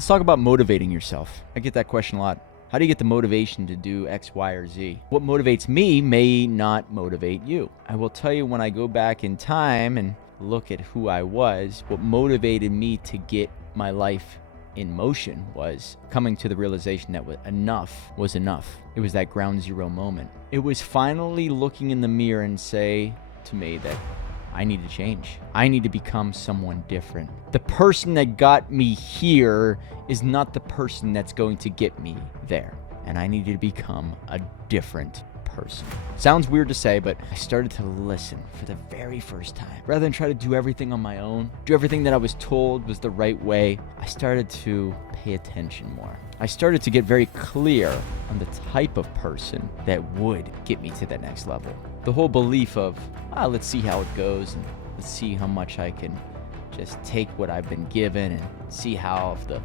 Let's talk about motivating yourself. I get that question a lot. How do you get the motivation to do X, Y, or Z? What motivates me may not motivate you. I will tell you, when I go back in time and look at who I was, what motivated me to get my life in motion was coming to the realization that enough was enough. It was that ground zero moment. It was finally looking in the mirror and say to me that I need to change. I need to become someone different. The person that got me here is not the person that's going to get me there. And I needed to become a different person. Sounds weird to say, but I started to listen for the very first time. Rather than try to do everything on my own, do everything that I was told was the right way, I started to pay attention more. I started to get very clear on the type of person that would get me to that next level. The whole belief of, let's see how it goes and let's see how much I can just take what I've been given and see how if the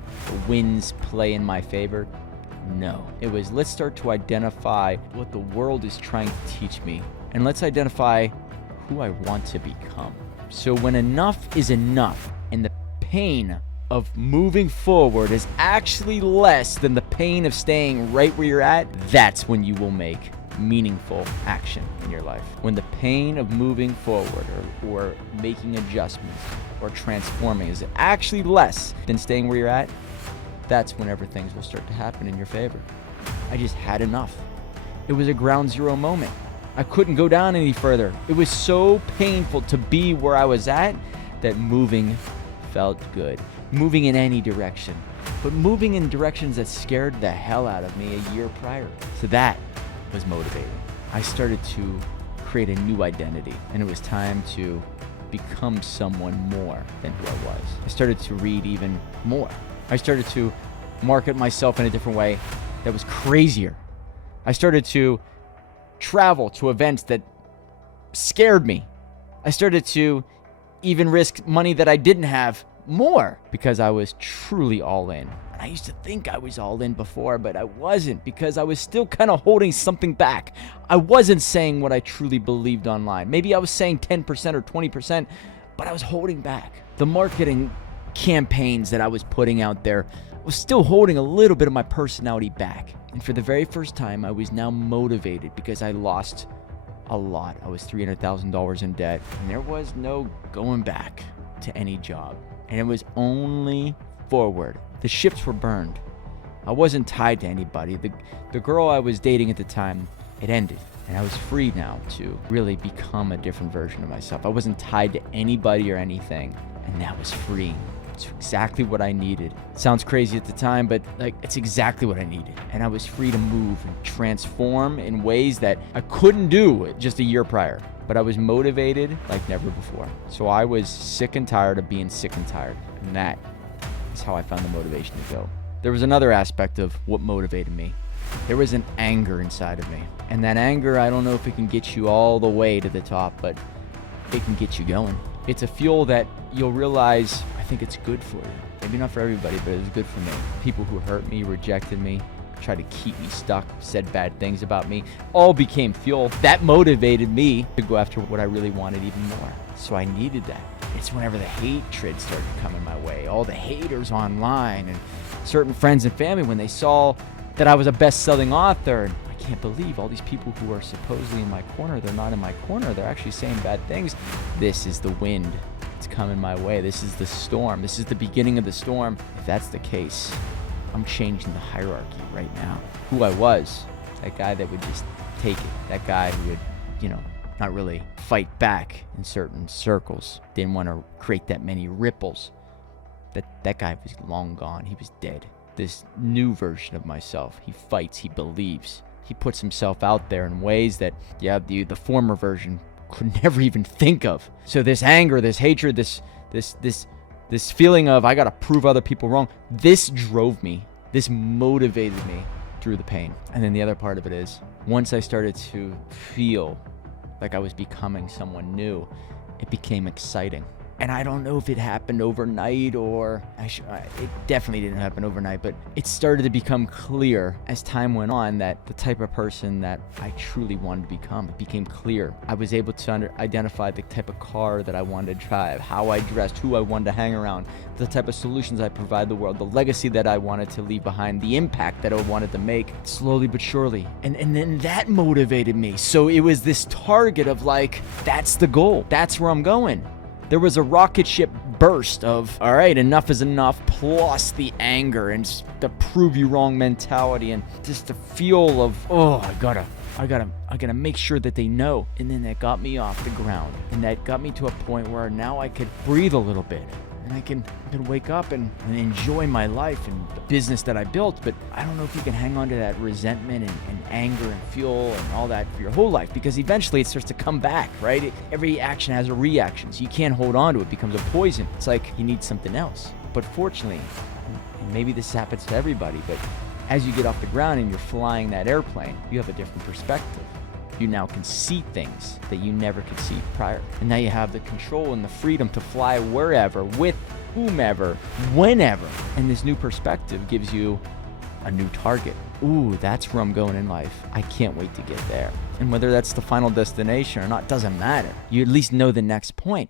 winds play in my favor. No, it was, let's start to identify what the world is trying to teach me, and let's identify who I want to become. So when enough is enough and the pain of moving forward is actually less than the pain of staying right where you're at, that's when you will make meaningful action in your life. When the pain of moving forward or making adjustments or transforming is actually less than staying where you're at, that's whenever things will start to happen in your favor. I just had enough. It was a ground zero moment. I couldn't go down any further. It was so painful to be where I was at that moving felt good. Moving in any direction, but moving in directions that scared the hell out of me a year prior. So that was motivating. I started to create a new identity, and it was time to become someone more than who I was. I started to read even more. I started to market myself in a different way that was crazier. I started to travel to events that scared me. I started to even risk money that I didn't have more because I was truly all in. And I used to think I was all in before, but I wasn't, because I was still kind of holding something back. I wasn't saying what I truly believed online. Maybe I was saying 10% or 20%, but I was holding back. The marketing campaigns that I was putting out there was still holding a little bit of my personality back. And for the very first time, I was now motivated because I lost a lot. I was $300,000 in debt, and there was no going back to any job. And it was only forward. The ships were burned. I wasn't tied to anybody. The girl I was dating at the time, it ended. And I was free now to really become a different version of myself. I wasn't tied to anybody or anything. And that was freeing. It's exactly what I needed. It sounds crazy at the time, but it's exactly what I needed. And I was free to move and transform in ways that I couldn't do just a year prior. But I was motivated like never before. So I was sick and tired of being sick and tired. And that is how I found the motivation to go. There was another aspect of what motivated me. There was an anger inside of me. And that anger, I don't know if it can get you all the way to the top, but it can get you going. It's a fuel that you'll realize, I think it's good for you. Maybe not for everybody, but it was good for me. People who hurt me, rejected me, tried to keep me stuck, said bad things about me, all became fuel. That motivated me to go after what I really wanted even more. So I needed that. It's whenever the hatred started coming my way, all the haters online and certain friends and family, when they saw that I was a best-selling author, and I can't believe all these people who are supposedly in my corner, they're not in my corner, they're actually saying bad things. This is the wind. It's coming my way. This is the storm. This is the beginning of the storm. If that's the case, I'm changing the hierarchy right now. Who I was, that guy that would just take it, that guy who would, not really fight back in certain circles, didn't want to create that many ripples. That guy was long gone. He was dead. This new version of myself, he fights, he believes, he puts himself out there in ways that, the former version could never even think of. So this anger, this hatred, this feeling of I gotta prove other people wrong, this drove me. This motivated me through the pain. And then the other part of it is, once I started to feel like I was becoming someone new, it became exciting. And I don't know if it happened overnight or it definitely didn't happen overnight, but it started to become clear as time went on that the type of person that I truly wanted to become, it became clear. I was able to identify the type of car that I wanted to drive, how I dressed, who I wanted to hang around, the type of solutions I provide the world, the legacy that I wanted to leave behind, the impact that I wanted to make, slowly but surely. And then that motivated me. So it was this target of like, that's the goal. That's where I'm going. There was a rocket ship burst of, all right, enough is enough, plus the anger and the prove you wrong mentality and just the feel of, oh, I gotta make sure that they know. And then that got me off the ground. And that got me to a point where now I could breathe a little bit. And I can wake up and enjoy my life and the business that I built. But I don't know if you can hang on to that resentment and anger and fuel and all that for your whole life, because eventually it starts to come back, right? Every action has a reaction, so you can't hold on to it. It becomes a poison. It's like you need something else. But fortunately, and maybe this happens to everybody, but as you get off the ground and you're flying that airplane, you have a different perspective. You now can see things that you never could see prior. And now you have the control and the freedom to fly wherever, with whomever, whenever. And this new perspective gives you a new target. Ooh, that's where I'm going in life. I can't wait to get there. And whether that's the final destination or not, doesn't matter. You at least know the next point.